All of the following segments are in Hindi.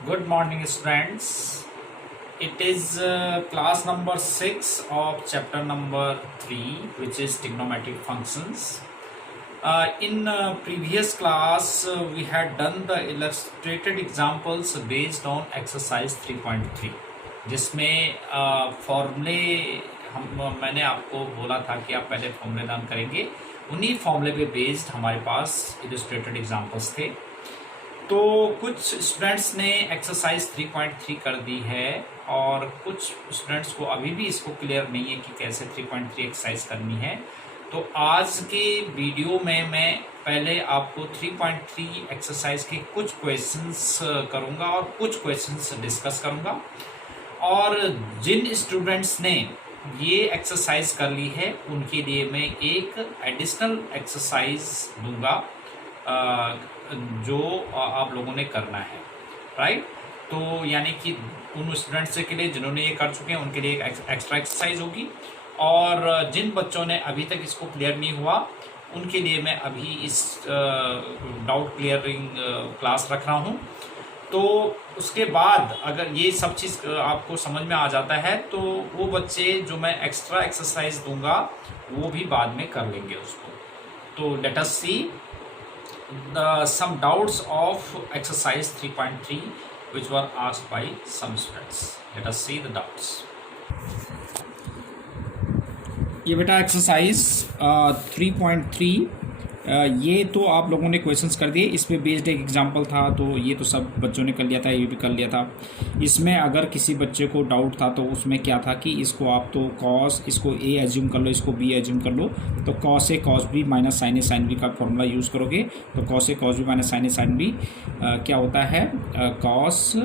Good morning, students. It is class number 6 of chapter number 3, which is trigonometric functions. In previous class, we had done the illustrated examples based on exercise 3.3, जिसमें फॉर्मूले मैंने आपको बोला था कि आप पहले फॉर्मूले लर्न करेंगे। उन्हीं फॉर्मूले पे बेस्ड हमारे पास इलस्ट्रेटेड एग्जाम्पल्स थे। तो कुछ स्टूडेंट्स ने एक्सरसाइज 3.3 कर दी है और कुछ स्टूडेंट्स को अभी भी इसको क्लियर नहीं है कि कैसे 3.3 एक्सरसाइज करनी है। तो आज के वीडियो में मैं पहले आपको 3.3 एक्सरसाइज के कुछ क्वेश्चंस करूंगा और कुछ क्वेश्चंस डिस्कस करूंगा। और जिन स्टूडेंट्स ने ये एक्सरसाइज कर ली है उनके लिए मैं एक एडिशनल एक्सरसाइज दूंगा जो आप लोगों ने करना है, राइट। तो यानी कि उन स्टूडेंट्स के लिए जिन्होंने ये कर चुके हैं उनके लिए एक एक्स्ट्रा एक्सरसाइज होगी, और जिन बच्चों ने अभी तक इसको क्लियर नहीं हुआ उनके लिए मैं अभी इस डाउट क्लियरिंग क्लास रख रहा हूँ। तो उसके बाद अगर ये सब चीज़ आपको समझ में आ जाता है तो वो बच्चे जो मैं एक्स्ट्रा एक्सरसाइज दूंगा वो भी बाद में कर लेंगे उसको। तो let us see some doubts of exercise 3.3 which were asked by some students. Let us see the doubts. ये बेटा एक्सरसाइज 3.3 ये तो आप लोगों ने क्वेश्चंस कर दिए। इस पे बेस्ड एक एग्जांपल था, तो ये तो सब बच्चों ने कर लिया था, ये भी कर लिया था। इसमें अगर किसी बच्चे को डाउट था तो उसमें क्या था कि इसको आप तो कॉस, इसको ए एज्यूम कर लो, इसको बी एज्यूम कर लो। तो cos A cos B minus sign A sine B का फॉर्मूला यूज़ करोगे तो cos A cos B minus sign A sine B क्या होता है, कॉस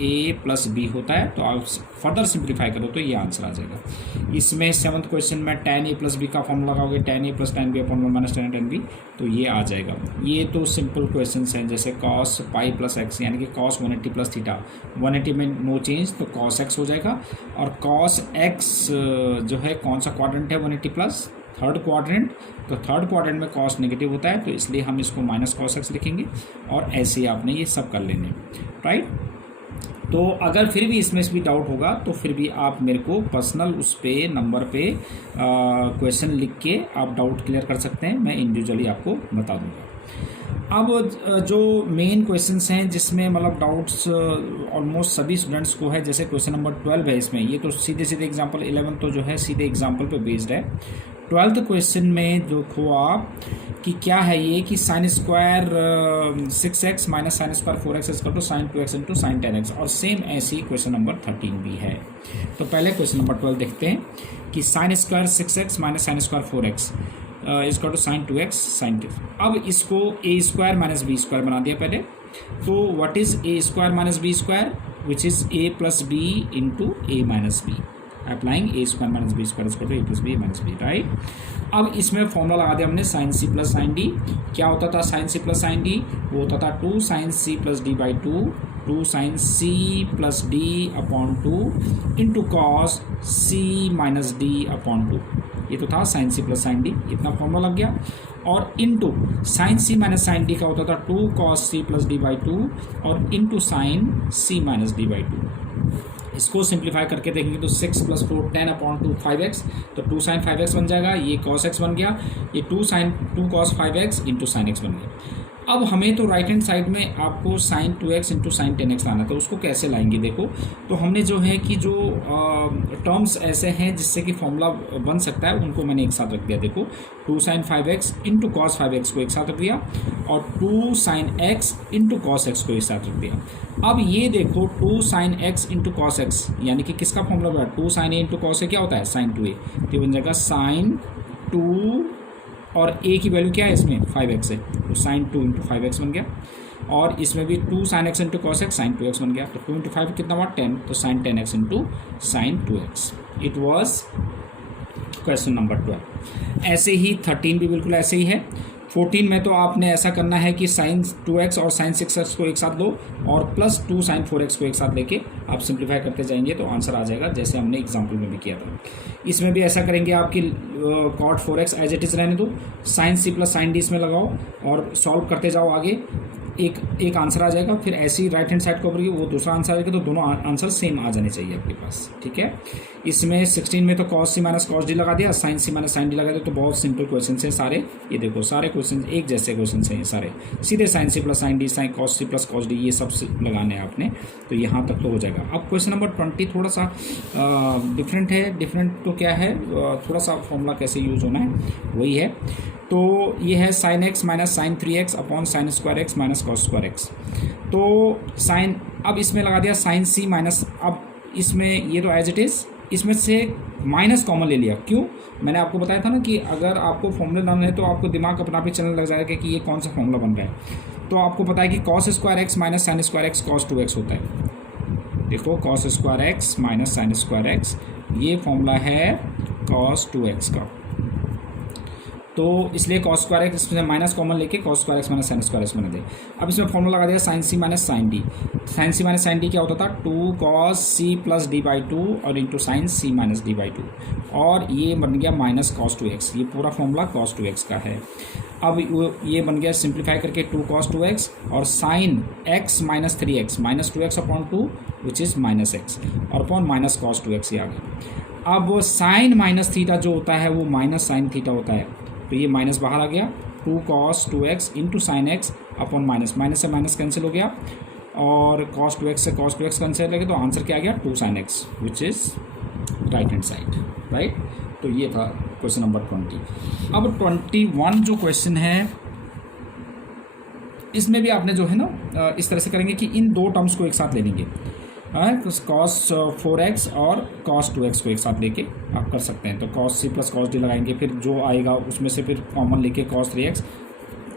ए प्लस बी होता है। तो आप फर्दर सिंप्लीफाई करो तो ये आंसर आ जाएगा। इसमें 7th क्वेश्चन में tan a प्लस बी का फॉर्मूला लगाओगे, tan a plus tan b upon 1 minus tan a tan b, तो ये आ जाएगा। ये तो सिंपल क्वेश्चन हैं, जैसे cos पाई प्लस एक्स यानी कि cos 180 प्लस थीटा, 180 में नो चेंज तो cos x हो जाएगा। और cos x जो है कौन सा क्वाड्रेंट है, 180 प्लस थर्ड क्वाड्रेंट, तो थर्ड क्वाड्रेंट में cos नेगेटिव होता है तो इसलिए हम इसको माइनस cos x लिखेंगे। और ऐसे आपने ये सब कर लेने, राइट। तो अगर फिर भी इसमें से भी डाउट होगा तो फिर भी आप मेरे को पर्सनल उस पे नंबर पे क्वेश्चन लिख के आप डाउट क्लियर कर सकते हैं, मैं इंडिविजुअली आपको बता दूंगा। अब जो मेन क्वेश्चंस हैं जिसमें मतलब डाउट्स ऑलमोस्ट सभी स्टूडेंट्स को है, जैसे क्वेश्चन नंबर 12 है इसमें, ये तो सीधे सीधे एग्जांपल, 11 तो जो है सीधे एग्जांपल पे बेस्ड है। 12th क्वेश्चन में देखो आप कि क्या है ये कि sine square 6x minus sine square 4x equal to sine 2x into sine 10x, और सेम ऐसी क्वेश्चन नंबर 13 भी है। तो पहले क्वेश्चन नंबर 12 देखते हैं कि sine square 6x minus sine square 4x equal to sine 2x sine 2। अब इसको A square minus B square बना दिया पहले। तो what is A square minus B square, which is A plus B into A minus B, applying A square minus B square equal to A plus B minus B, right. अब इसमें फॉर्मूला लगा दिया हमने sine C plus sine D. क्या होता था sine C plus sine D, वो होता था 2 sine C plus D by 2 sine C plus D upon 2 into cos C minus D upon 2। ये तो था sine C plus sine D, इतना फॉर्मूला लग गया। और into sine C minus sine D का होता था 2 cos C plus D by 2 और into sine C minus D by 2। इसको सिंप्लीफाई करके देखेंगे तो 6 प्लस 4 10 अपॉन 2 5x, तो 2 साइन 5x बन जाएगा, ये cos x बन गया, ये 2 sine 2 cos 5x into sine x बन गया। अब हमें तो राइट हैंड साइड में आपको sign 2x into sine 10x लाना, तो उसको कैसे लाएंगे देखो। तो हमने जो है कि जो टर्म्स ऐसे हैं जिससे कि फॉर्मूला बन सकता है उनको मैंने एक साथ रख दिया। देखो 2 sign 5x into cos 5x को एक साथ रख दिया और 2 sine x into cos x को एक साथ रख दिया। अब ये देखो 2 sine x into cos x यानी कि किसका फॉर्मूला बना, 2 sine A into cos A क्या होता है साइन 2a, तो बन जाएगा साइन 2 और a की वैल्यू क्या है इसमें 5x है, तो साइन 2 इंटू 5x बन गया। और इसमें भी 2 sine x into cos x sine 2x बन गया, तो 2 इंटू 5 कितना हुआ 10, तो sine 10x into sine 2x। It was question number 12। ऐसे ही 13 भी बिल्कुल ऐसे ही है। 14 में तो आपने ऐसा करना है कि साइन 2x और साइन 6x को एक साथ लो और प्लस 2 साइन 4x को एक साथ लेके आप सिंप्लीफाई करते जाएंगे तो आंसर आ जाएगा, जैसे हमने एग्जांपल में भी किया था। इसमें भी ऐसा करेंगे आपकी cot 4x as it is रहने दो, sine C plus sine D इसमें लगाओ और सॉल्व करते जाओ आगे। एक आंसर आ जाएगा, फिर ऐसे ही राइट हैंड साइड को ऊपर वो दूसरा आंसर आएगा, तो दोनों आंसर सेम आ जाने चाहिए आपके पास, ठीक है। इसमें 16 में तो cos c minus cos d लगा दिया, sin c minus sin d लगा दिया, तो बहुत सिंपल क्वेश्चन हैं सारे। ये देखो सारे क्वेश्चन एक जैसे क्वेश्चन हैं सारे, सीधे sin c plus sin d, sin cos c plus cos d, ये सब लगाने हैं आपने, तो यहाँ तक तो हो जाएगा। अब क्वेश्चन नंबर 20 थोड़ा सा डिफरेंट है। डिफरेंट तो क्या है, थोड़ा सा फॉर्मूला कैसे यूज होना है वही है। तो ये है sin x minus sine 3x upon sine square x minus cos square x. तो साइन, अब इसमें लगा दिया sin c माइनस, अब इसमें ये तो एज इट इज़, इसमें से माइनस कॉमन ले लिया। क्यों? मैंने आपको बताया था ना कि अगर आपको फॉर्मूले डालने हैं तो आपको दिमाग अपना भी चलने लग जाएगा कि ये कौन सा फॉर्मूला बन रहा है। तो आपको पता है कि cos square x minus sine square x cos 2x होता है। देखो cos square x minus sine square x, ये फॉर्मूला है कॉस 2x का। तो इसलिए कॉस स्क्वायर एक्स, इसमें माइनस कॉमन लेके cos square x minus sine square x बना दे। अब इसमें फॉर्मूला लगा दिया sign C minus sine D. Sign C minus sine D क्या होता था, 2 cos c plus D by 2 और into sine C minus D by 2, और ये बन गया माइनस cos 2x। ये पूरा फॉर्मूला cos 2x का है। अब ये बन गया सिंप्लीफाई करके 2 cos 2x और sine x minus 3x minus 2x upon 2 which is minus x और अपॉन माइनस cos 2x ये आ गया। अब साइन माइनस थीटा जो होता है वो माइनस साइन थीटा होता है, तो ये माइनस बाहर आ गया, 2 cos 2x into sine x upon minus, minus से माइनस कैंसिल हो गया और cos 2x से cos 2x कैंसिल हो गया, तो आंसर क्या आ गया 2 sin x which is right hand side, right. तो ये था क्वेश्चन नंबर 20। अब 21 जो क्वेश्चन है, इसमें भी आपने जो है ना इस तरह से करेंगे कि इन दो टर्म्स को एक साथ ले लेंगे, cos 4x और cos 2x को एक साथ लेके आप कर सकते हैं। तो cos c plus cos d लगाएंगे, फिर जो आएगा उसमें से फिर कॉमन लेके cos 3x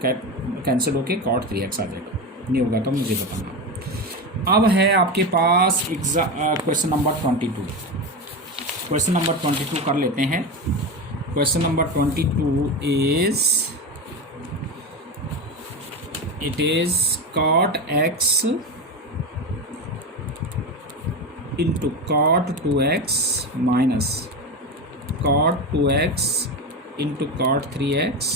कैंसिल होके cot 3x आ जाएगा। नहीं होगा तो मुझे बताना। अब है आपके पास क्वेश्चन नंबर 22। क्वेश्चन नंबर 22 कर लेते हैं। Question number 22 is, it is cot x into cot 2x minus cot 2x into cot 3x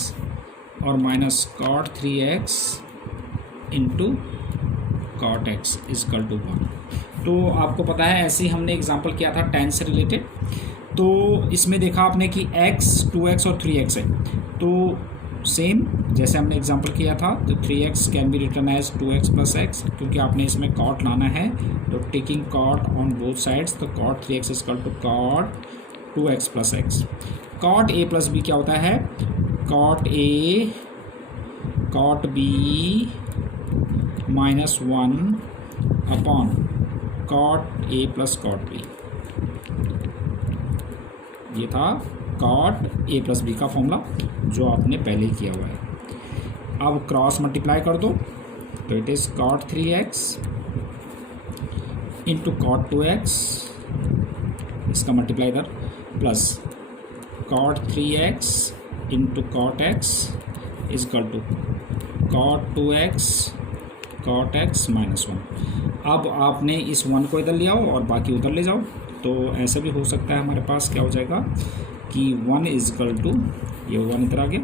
और minus cot 3x into cot x equal to 1। तो आपको पता है ऐसे ही हमने एग्जांपल किया था tan से रिलेटेड। तो इसमें देखा आपने कि x 2x और 3x है, तो सेम जैसे हमने एग्जांपल किया था, तो 3x can be written as 2x plus x, क्योंकि आपने इसमें cot लाना है, तो taking cot on both sides, तो cot 3x is equal to cot 2x plus x. cot a plus b क्या होता है, cot a cot b minus 1 upon cot a plus cot b। ये था cot a प्लस बी का फॉर्मूला जो आपने पहले किया हुआ है। अब क्रॉस मल्टीप्लाई कर दो, तो it is cot 3x into cot 2x, इसका मल्टीप्लाई इधर, plus cot 3x into cot x is equal to cot 2x cot x minus 1। अब आपने इस 1 को इधर ले आओ और बाकी उधर ले जाओ, तो ऐसा भी हो सकता है हमारे पास क्या हो जाएगा कि 1 इज इक्वल टू, ये 1 इधर आ गया,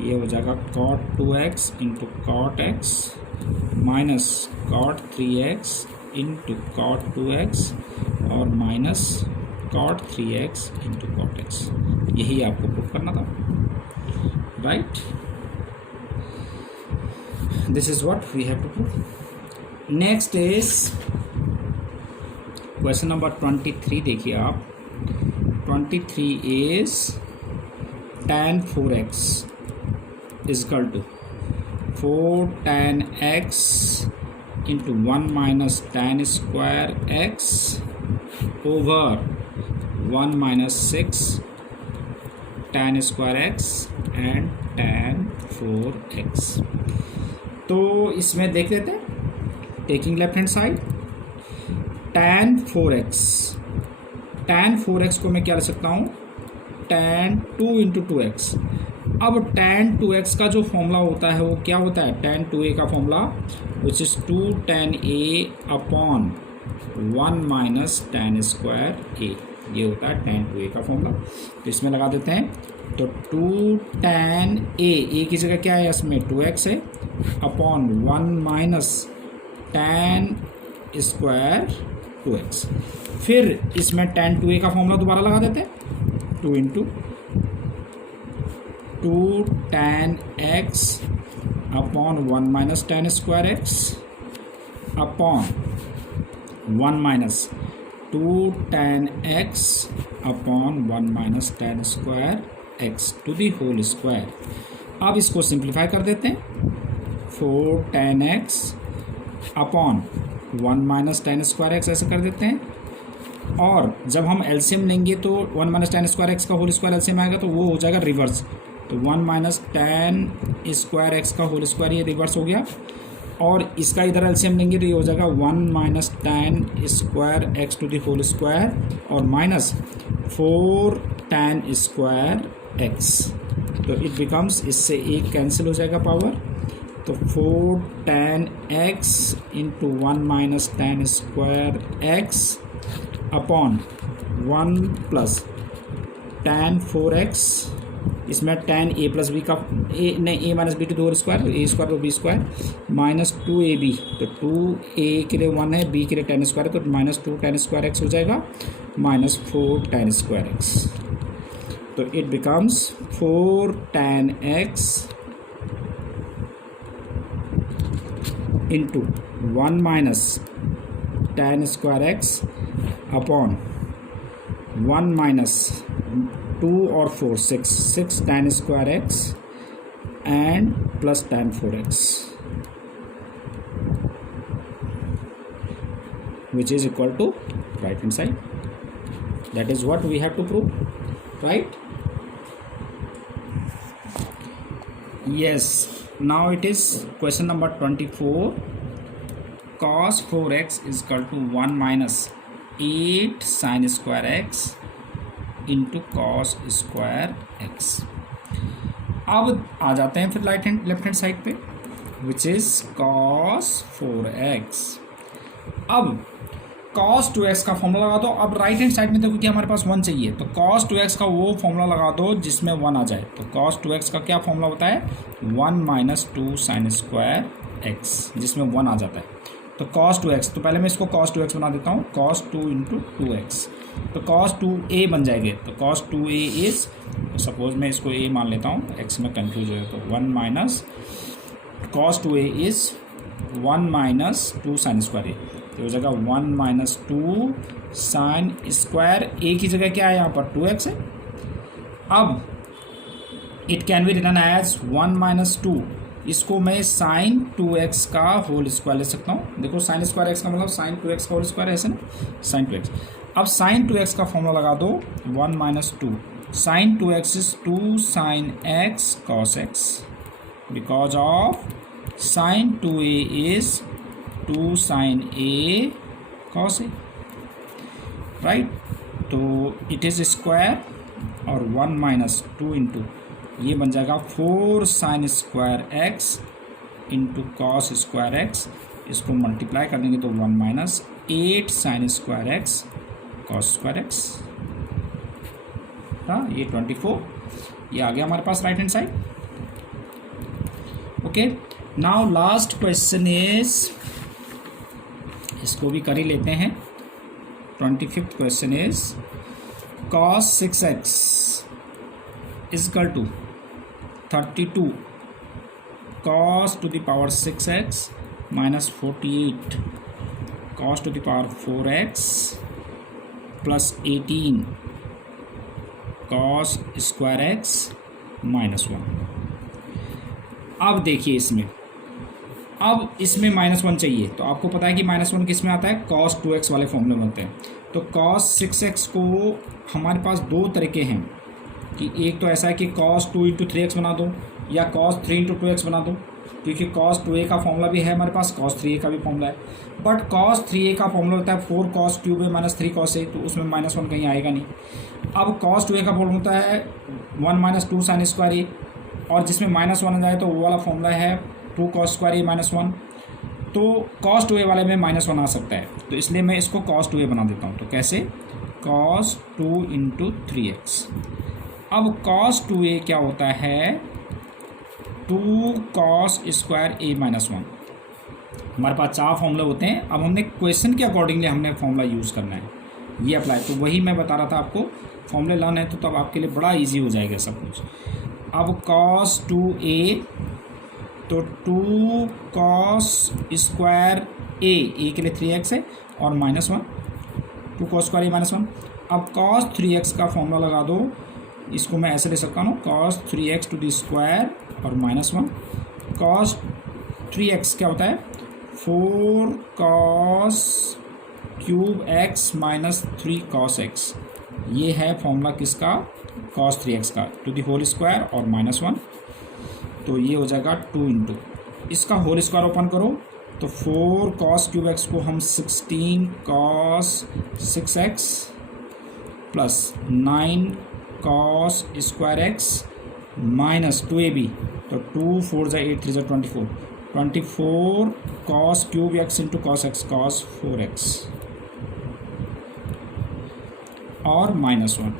ये हो जाएगा cot 2x into cot x minus cot 3x into cot 2x और minus cot 3x into cot x। यही आपको प्रूव करना था, right. This is what we have to prove. Next is question number 23। देखिए आप, 23 is tan 4x is equal to 4 tan x into 1 minus tan square x over 1 minus 6 tan square x and tan 4x। तो इसमें देख लेते हैं, taking left hand side, tan 4x, tan 4x को मैं क्या लिख सकता हूँ, tan 2 इंटू 2x। अब tan 2x का जो फॉर्मूला होता है वो क्या होता है, tan 2a का formula which is 2 tan a upon 1 minus tan square a, ये होता है tan 2a का फॉर्मूला। तो इसमें लगा देते हैं, तो 2 tan a की जगह क्या है, इसमें 2x है, upon 1 minus tan square 2x। फिर इसमें tan 2a का फॉर्मूला दोबारा लगा देते हैं, 2 into 2 tan x upon 1 minus tan square x upon 1 minus 2 tan x upon 1 minus tan square x to the whole square. अब इसको सिंप्लीफाई कर देते हैं, 4 tan x upon 1 minus tan square x ऐसे कर देते हैं। और जब हम एलसीएम लेंगे तो 1 माइनस tan स्क्वायर x का होल स्क्वायर एलसीएम आएगा तो वो हो जाएगा रिवर्स, तो 1 माइनस tan स्क्वायर x का होल स्क्वायर ये रिवर्स हो गया। और इसका इधर एलसीएम लेंगे तो ये हो जाएगा 1 minus tan square x to the whole square और माइनस 4 tan स्क्वायर x, तो इट बिकम्स, इससे एक कैंसिल हो जाएगा पावर, तो 4 tan x into 1 minus tan square x upon 1 plus tan 4x, इसमें tan a प्लस बी का a नहीं a minus b to the whole square, a square तो बी स्क्वायर माइनस 2ab, तो 2a के लिए 1 है, b के लिए tan स्क्वायर है, तो माइनस 2 tan स्क्वायर x हो जाएगा माइनस 4 tan स्क्वायर x, तो it becomes 4 tan x into 1 minus tan square x upon 1 minus 2 और 4 6 tan square x and plus tan 4x which is equal to right hand side. That is what we have to prove, right? Yes, now it is question number 24. Cos 4x is equal to 1 minus 8 sin square x into cos square x. अब आ जाते हैं फिर लेफ्ट हैंड साइड पे, विच इज cos 4x। अब cos 2x का फॉर्मूला लगा दो। अब राइट हैंड साइड में देखो कि हमारे पास 1 चाहिए, तो cos 2x का वो फॉर्मूला लगा दो जिसमें 1 आ जाए। तो cos 2x का क्या फॉर्मूला होता है, 1 माइनस 2 साइन स्क्वायर x, जिसमें 1 आ जाता है। तो cos 2x, तो पहले मैं इसको cos 2x बना देता हूँ, cos 2 इंटू 2x, तो cos 2a बन जाएंगे। तो cos 2a इज, सपोज मैं इसको a मान लेता हूँ, x में कंफ्यूज हो, तो 1 minus cos 2a is 1 minus 2 sine square a, तो हो जाएगा 1 माइनस 2 साइन स्क्वायर a की जगह क्या है यहाँ पर 2x है। अब it can be written as 1 minus 2, इसको मैं साइन 2x का होल स्क्वायर ले सकता हूँ। देखो साइन स्क्वायर x का मतलब साइन 2x का होल स्क्वायर है, ऐसे ना, साइन 2x। अब साइन 2x का फॉर्मूला लगा दो, 1 minus 2 sine 2x is 2 sine x cos x, because of sine 2a is 2 sine a cos a, right. तो इट इज स्क्वायर और 1 माइनस 2 इंटू ये बन जाएगा 4 sine square x into cos square x, इसको मल्टीप्लाई कर देंगे तो 1 minus 8 sine square x cos square x, हाँ ये 24, ये आ गया हमारे पास right hand side. Okay, now last question is, इसको भी कर ही लेते हैं। 25th question is cos 6x is equal to 32 cos to the power 6x minus 48 cos to the power 4x plus 18 cos square x minus 1। अब देखिए इसमें, अब इसमें -1 चाहिए, तो आपको पता है कि -1 किस में आता है, cos 2x वाले फॉर्मूले बनते हैं। तो cos 6x को हमारे पास दो तरीके हैं, कि एक तो ऐसा है कि cos 2 इंटू 3x बना दो, या cos 3 इंटू 2x बना दो, क्योंकि cos 2a का फॉर्मूला भी है हमारे पास, cos 3a का भी फॉर्मूला है। बट cos 3a का फॉर्मूला होता है 4 cos cube a minus 3 cos a, तो उसमें -1 कहीं आएगा नहीं। अब cos 2a का फॉर्मूला होता है 1 माइनस 2 साइन स्क्वायर a, और जिसमें -1 आ जाए तो वो वाला फॉर्मूला है 2 cos स्क्वायर a माइनस 1, तो cos 2a वाले में -1 आ सकता है, तो इसलिए मैं इसको cos 2a बना देता हूँ। तो कैसे, cos 2 इंटू 3x। अब cos 2a क्या होता है, 2 cos स्क्वायर a माइनस 1। हमारे पास 4 फॉर्मूले होते हैं। अब हमने क्वेश्चन के अकॉर्डिंगली हमने फॉर्मूला यूज़ करना है, ये अप्लाई। तो वही मैं बता रहा था आपको, फॉर्मूले लर्न है तो तब आपके लिए बड़ा इजी हो जाएगा सब कुछ। अब cos 2a, तो 2 cos स्क्वायर a के लिए 3x है और minus 1, 2 cos square a minus 1। अब cos 3x का फॉर्मूला लगा दो, इसको मैं ऐसे ले सकता हूँ cos 3x to the square और माइनस 1। cos 3x क्या होता है, 4 cos cube x minus 3 cos x। ये है फॉर्मूला किसका, cos 3x का, टू द होल स्क्वायर और माइनस 1। तो ये हो जाएगा 2 इंटू इसका होल स्क्वायर ओपन करो तो 4 cos क्यूब x को हम 16 cos 6x plus 9 cos square x minus 2ab, तो 2 4 जा 8 3 जा 24 cos cube x into cos x cos 4x और माइनस 1,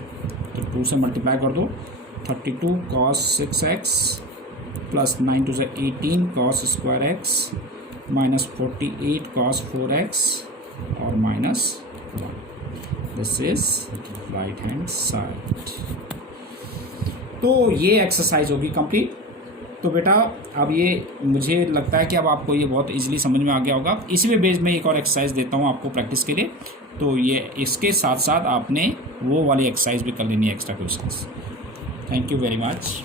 तो 2 से मल्टीप्लाई कर दो 32 cos 6x प्लस 9 2 से 18 cos square x minus 48 cos 4x और minus 1। This is right hand side. तो ये एक्सरसाइज होगी कंप्लीट। तो बेटा अब ये मुझे लगता है कि अब आपको ये बहुत इजीली समझ में आ गया होगा। इसी में बेस में एक और एक्सरसाइज देता हूँ आपको प्रैक्टिस के लिए। तो ये इसके साथ साथ आपने वो वाली एक्सरसाइज भी कर लेनी है, extra questions. Thank you very much.